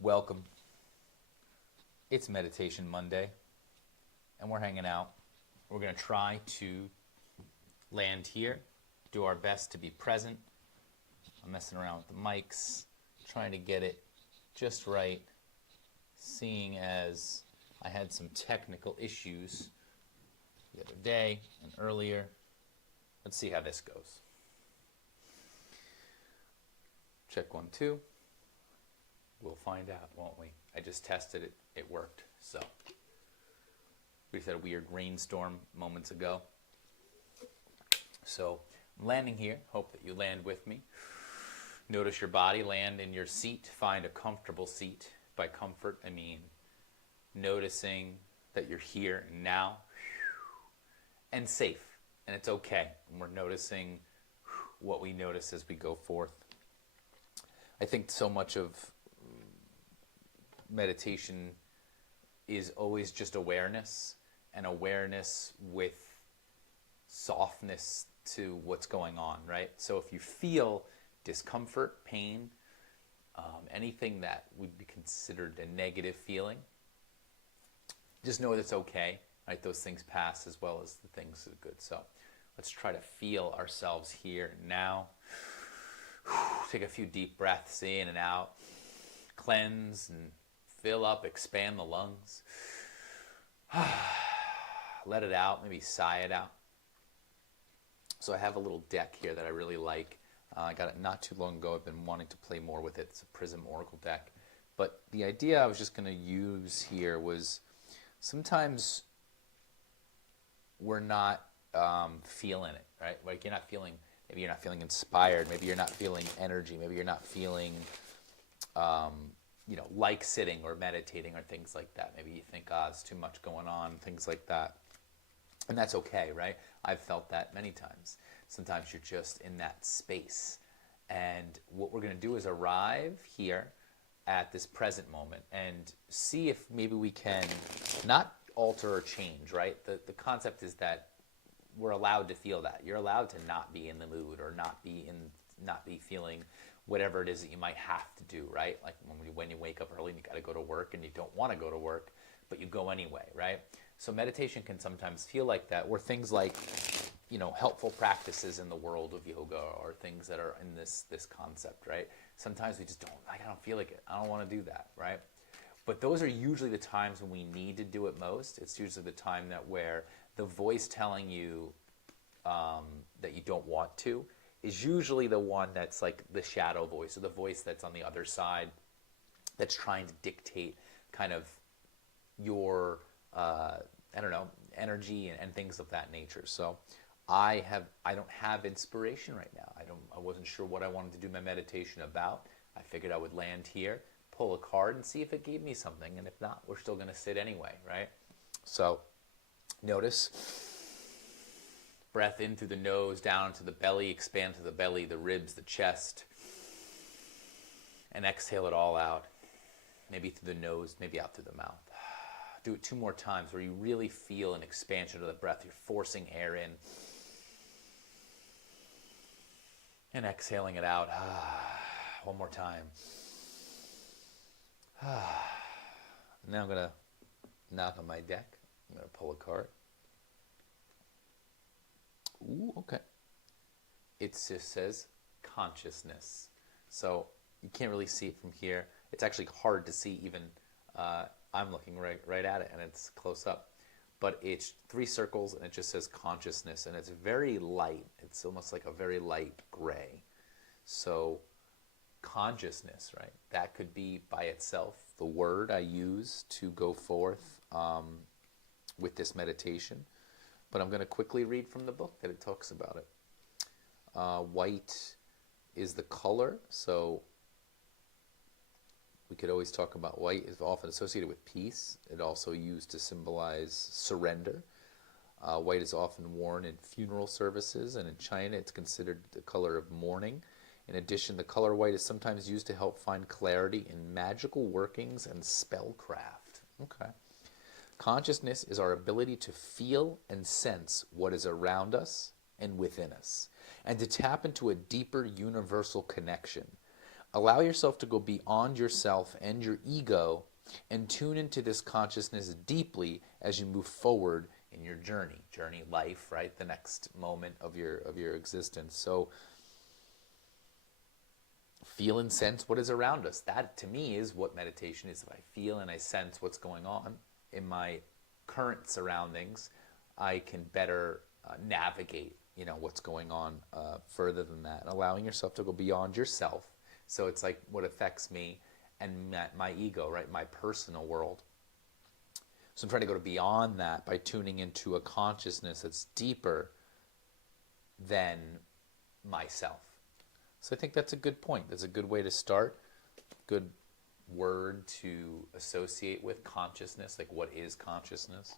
Welcome. It's Meditation Monday, and we're hanging out. We're going to try to land here, do our best to be present. I'm messing around with the mics, trying to get it just right, seeing as I had some technical issues the other day and earlier. Let's see how this goes. Check 1, 2. We'll find out, won't we? I just tested it. It worked. So we just had a weird rainstorm moments ago. So I'm landing here. Hope that you land with me. Notice your body. Land in your seat. Find a comfortable seat. By comfort, I mean noticing that you're here and now and safe. And it's okay. And we're noticing what we notice as we go forth. I think so much of meditation is always just awareness, and awareness with softness to what's going on, right? So if you feel discomfort, pain, anything that would be considered a negative feeling, just know that it's okay, right? Those things pass as well as the things that are good. So let's try to feel ourselves here now. Take a few deep breaths in and out. Cleanse and fill up, expand the lungs. Let it out, maybe sigh it out. So I have a little deck here that I really like. I got it not too long ago. I've been wanting to play more with it. It's a Prism Oracle deck. But the idea I was just going to use here was sometimes we're not feeling it, right? Like maybe you're not feeling inspired. Maybe you're not feeling energy. Maybe you're not feeling like sitting or meditating or things like that. Maybe you think, it's too much going on, things like that. And that's okay, right? I've felt that many times. Sometimes you're just in that space. And what we're going to do is arrive here at this present moment and see if maybe we can not alter or change, right? The concept is that we're allowed to feel that. You're allowed to not be in the mood or not be feeling whatever it is that you might have to do, right? Like when you wake up early and you got to go to work and you don't want to go to work, but you go anyway, right? So meditation can sometimes feel like that, or things like, helpful practices in the world of yoga or things that are in this concept, right? Sometimes we just I don't feel like it. I don't want to do that, right? But those are usually the times when we need to do it most. It's usually the time where the voice telling you that you don't want to is usually the one that's like the shadow voice, or the voice that's on the other side that's trying to dictate kind of your, energy and things of that nature. So I don't have inspiration right now. I wasn't sure what I wanted to do my meditation about. I figured I would land here, pull a card, and see if it gave me something. And if not, we're still going to sit anyway, right? So notice. Breath in through the nose, down to the belly, expand to the belly, the ribs, the chest. And exhale it all out. Maybe through the nose, maybe out through the mouth. Do it 2 more times where you really feel an expansion of the breath. You're forcing air in. And exhaling it out. 1 more time. Now I'm going to knock on my deck. I'm going to pull a card. Ooh, okay. It just says consciousness. So you can't really see it from here. It's actually hard to see even. I'm looking right at it, and it's close up. But it's 3 circles, and it just says consciousness, and it's very light. It's almost like a very light gray. So consciousness, right? That could be by itself the word I use to go forth with this meditation. But I'm going to quickly read from the book that it talks about it. White is the color, so we could always talk about white is often associated with peace. It also used to symbolize surrender. White is often worn in funeral services, and in China it's considered the color of mourning. In addition, the color white is sometimes used to help find clarity in magical workings and spellcraft. Okay. Consciousness is our ability to feel and sense what is around us and within us, and to tap into a deeper universal connection. Allow yourself to go beyond yourself and your ego and tune into this consciousness deeply as you move forward in your journey life, right? The next moment of your existence. So feel and sense what is around us. That to me is what meditation is. If I feel and I sense what's going on in my current surroundings, I can better navigate, what's going on further than that. And allowing yourself to go beyond yourself. So it's like what affects me and my ego, right? My personal world. So I'm trying to go beyond that by tuning into a consciousness that's deeper than myself. So I think that's a good point. That's a good way to start. Good word to associate with consciousness. Like, what is consciousness?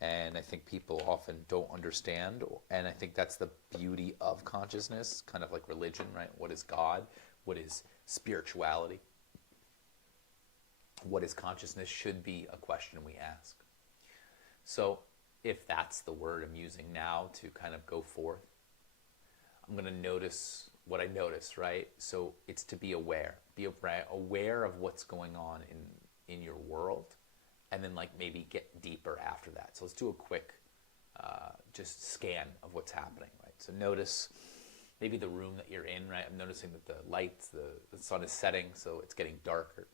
And I think people often don't understand. And I think that's the beauty of consciousness, kind of like religion, right? What is God? What is spirituality? What is consciousness should be a question we ask. So if that's the word I'm using now to kind of go forth, I'm going to notice what I notice, right? So it's to be aware. Be aware of what's going on in your world, and then like maybe get deeper after that. So let's do a quick just scan of what's happening, right? So notice maybe the room that you're in, right? I'm noticing that the lights, the sun is setting, so it's getting darker.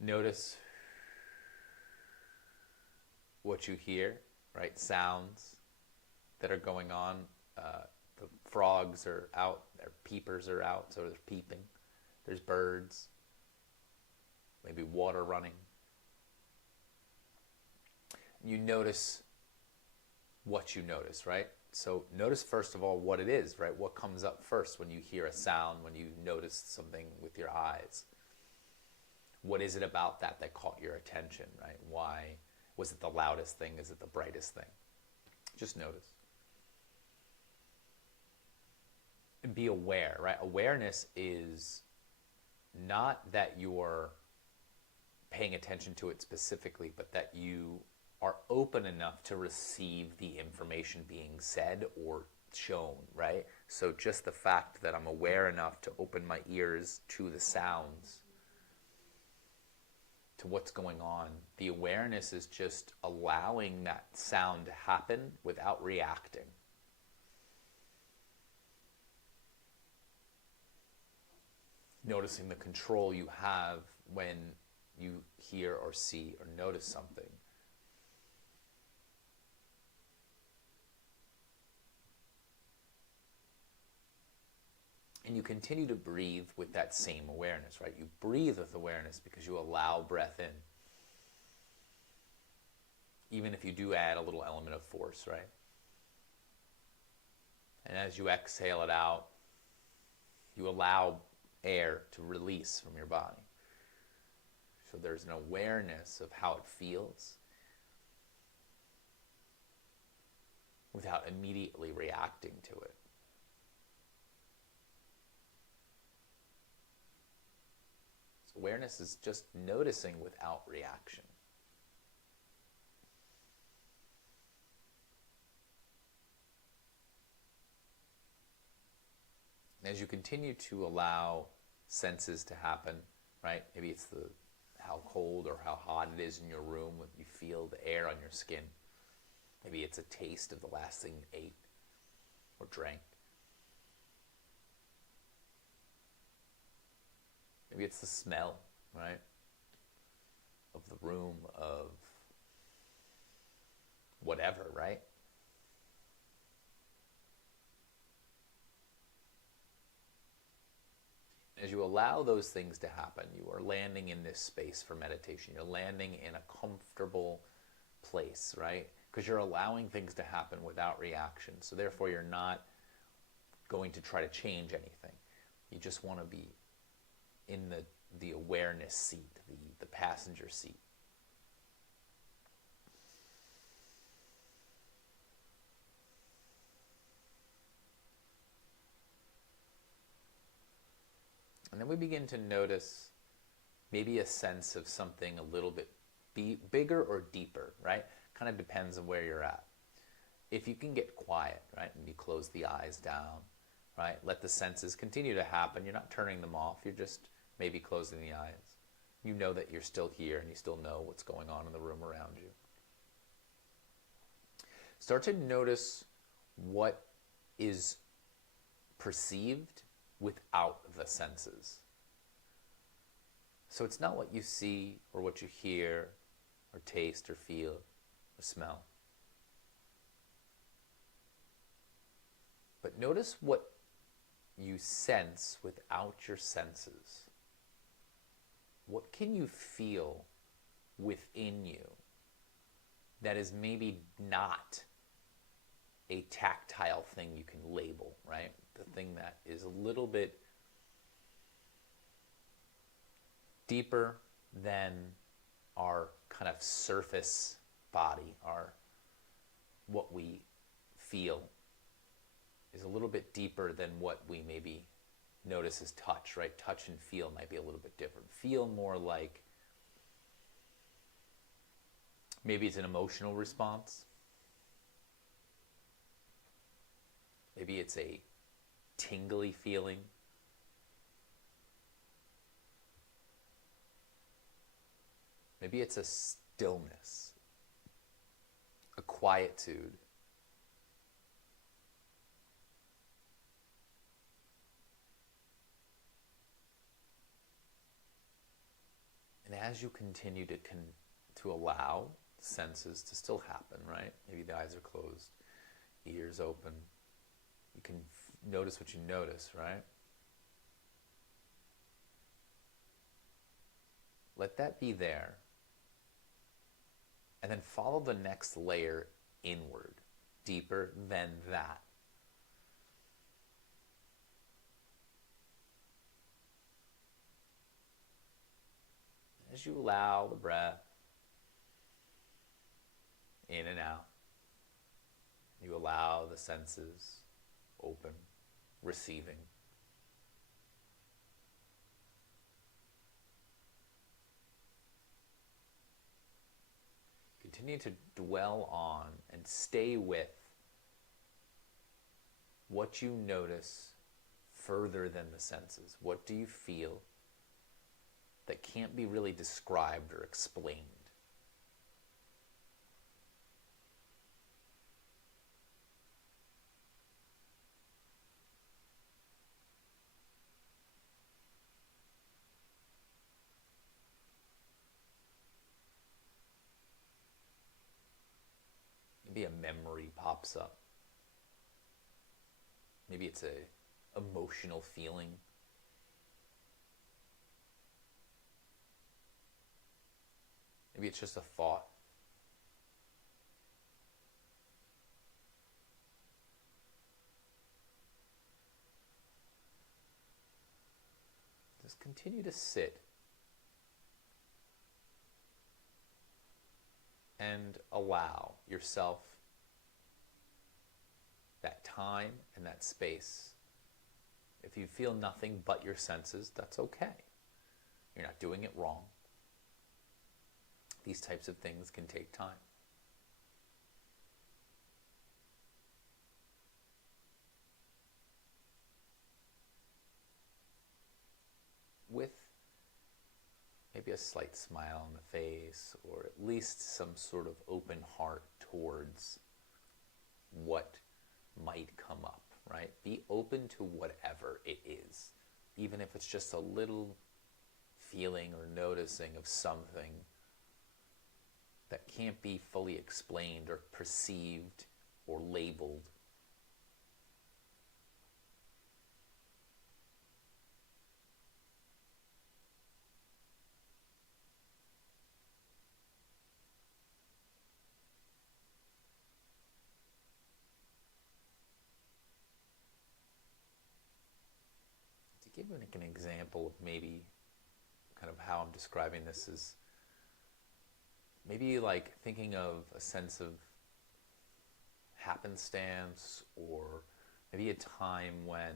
Notice what you hear, right? Sounds that are going on. The frogs are out, their peepers are out, so they're peeping. There's birds, maybe water running. You notice what you notice, right? So notice first of all what it is, right? What comes up first when you hear a sound, when you notice something with your eyes. What is it about that caught your attention, right? Why? Was it the loudest thing? Is it the brightest thing? Just notice. And be aware, right? Awareness is not that you're paying attention to it specifically, but that you are open enough to receive the information being said or shown, right? So just the fact that I'm aware enough to open my ears to the sounds, to what's going on. The awareness is just allowing that sound to happen without reacting. Noticing the control you have when you hear or see or notice something. And you continue to breathe with that same awareness, right? You breathe with awareness because you allow breath in. Even if you do add a little element of force, right? And as you exhale it out, you allow air to release from your body. So there's an awareness of how it feels without immediately reacting to it. So awareness is just noticing without reaction. And as you continue to allow senses to happen, right? Maybe it's how cold or how hot it is in your room when you feel the air on your skin. Maybe it's a taste of the last thing you ate or drank. Maybe it's the smell, right? Of the room, of whatever, right? As you allow those things to happen, you are landing in this space for meditation. You're landing in a comfortable place, right? Because you're allowing things to happen without reaction. So therefore, you're not going to try to change anything. You just want to be in the awareness seat, the passenger seat. And then we begin to notice maybe a sense of something a little bit bigger or deeper, right? Kind of depends on where you're at. If you can get quiet, right, and you close the eyes down, right, let the senses continue to happen. You're not turning them off. You're just maybe closing the eyes. You know that you're still here and you still know what's going on in the room around you. Start to notice what is perceived without the senses. So it's not what you see or what you hear or taste or feel or smell. But notice what you sense without your senses. What can you feel within you that is maybe not a tactile thing you can label, right? The thing that is a little bit deeper than our kind of surface body, our what we feel is a little bit deeper than what we maybe notice as touch, right? Touch and feel might be a little bit different. Feel more like maybe it's an emotional response. Maybe it's a tingly feeling. Maybe it's a stillness, a quietude. And as you continue to allow senses to still happen, right? Maybe the eyes are closed, ears open. You can notice what you notice, right? Let that be there. And then follow the next layer inward, deeper than that. As you allow the breath in and out, you allow the senses open, receiving. Continue to dwell on and stay with what you notice further than the senses. What do you feel that can't be really described or explained? Maybe a memory pops up. Maybe it's a emotional feeling. Maybe it's just a thought. Just continue to sit and allow yourself that time and that space. If you feel nothing but your senses, that's okay. You're not doing it wrong. These types of things can take time. With maybe a slight smile on the face, or at least some sort of open heart towards what might come up, right? Be open to whatever it is, even if it's just a little feeling or noticing of something that can't be fully explained or perceived or labeled. To give an example of maybe kind of how I'm describing this is maybe like thinking of a sense of happenstance, or maybe a time when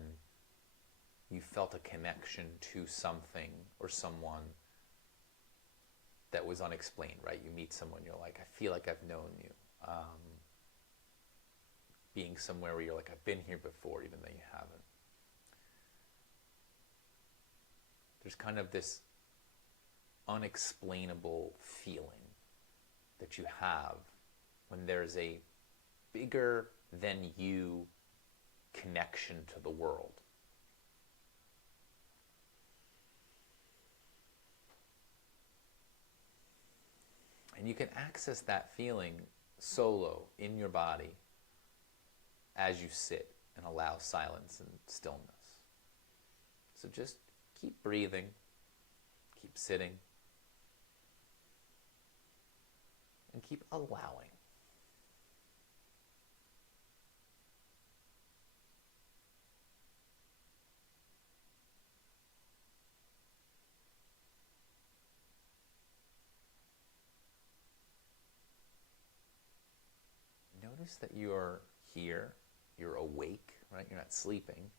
you felt a connection to something or someone that was unexplained, right? You meet someone, you're like, I feel like I've known you. Being somewhere where you're like, I've been here before, even though you haven't. There's kind of this unexplainable feeling that you have when there's a bigger than you connection to the world. And you can access that feeling solo in your body as you sit and allow silence and stillness. So just keep breathing, keep sitting, and keep allowing. Notice that you're here, you're awake, right? You're not sleeping.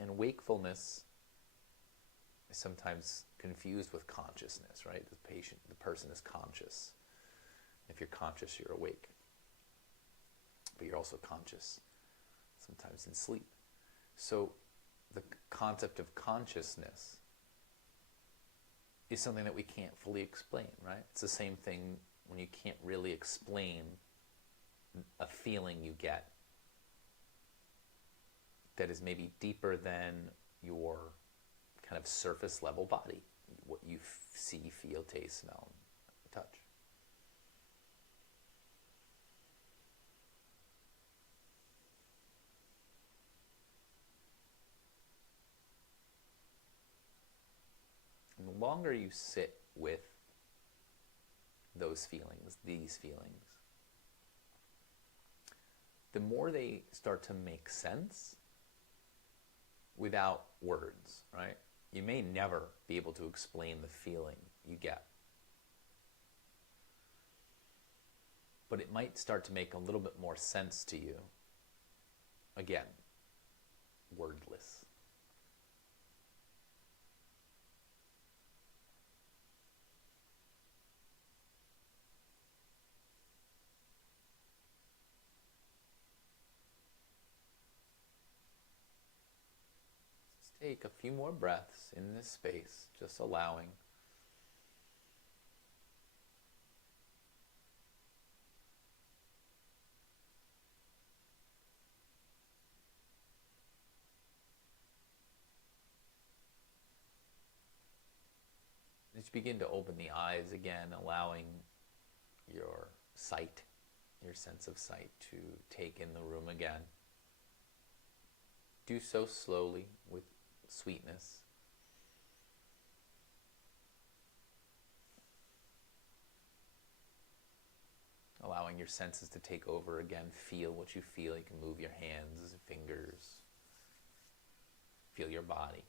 And wakefulness is sometimes confused with consciousness, right? The person is conscious. If you're conscious, you're awake. But you're also conscious, sometimes in sleep. So the concept of consciousness is something that we can't fully explain, right? It's the same thing when you can't really explain a feeling you get that is maybe deeper than your kind of surface level body, what you see, feel, taste, smell, touch. And the longer you sit with those feelings, these feelings, the more they start to make sense without words, right? You may never be able to explain the feeling you get. But it might start to make a little bit more sense to you. Again, wordless. Take a few more breaths in this space, just allowing. As you begin to open the eyes again, allowing your sight, your sense of sight, to take in the room again. Do so slowly with sweetness. Allowing your senses to take over again. Feel what you feel. You can move your hands, fingers. Feel your body.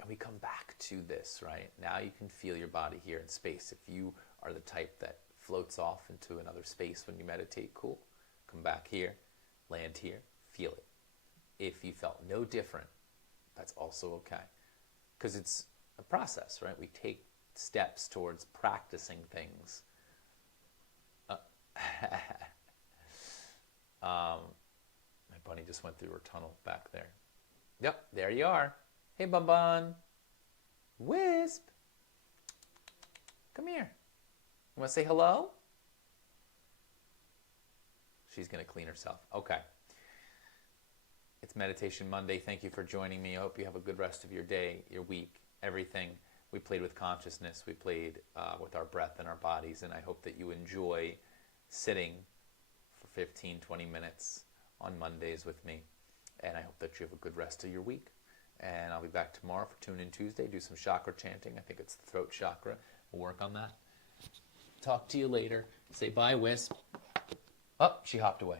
And we come back to this, right? Now you can feel your body here in space. If you are the type that floats off into another space when you meditate, cool. Come back here, land here, feel it. If you felt no different, that's also okay. Because it's a process, right? We take steps towards practicing things. My bunny just went through her tunnel back there. Yep, there you are. Hey, Bun Bun. Wisp. Come here. You want to say hello? She's going to clean herself. Okay. It's Meditation Monday. Thank you for joining me. I hope you have a good rest of your day, your week, everything. We played with consciousness. We played with our breath and our bodies. And I hope that you enjoy sitting for 15, 20 minutes on Mondays with me. And I hope that you have a good rest of your week. And I'll be back tomorrow for Tune In Tuesday. Do some chakra chanting. I think it's the throat chakra. We'll work on that. Talk to you later. Say bye, Wisp. Oh, she hopped away.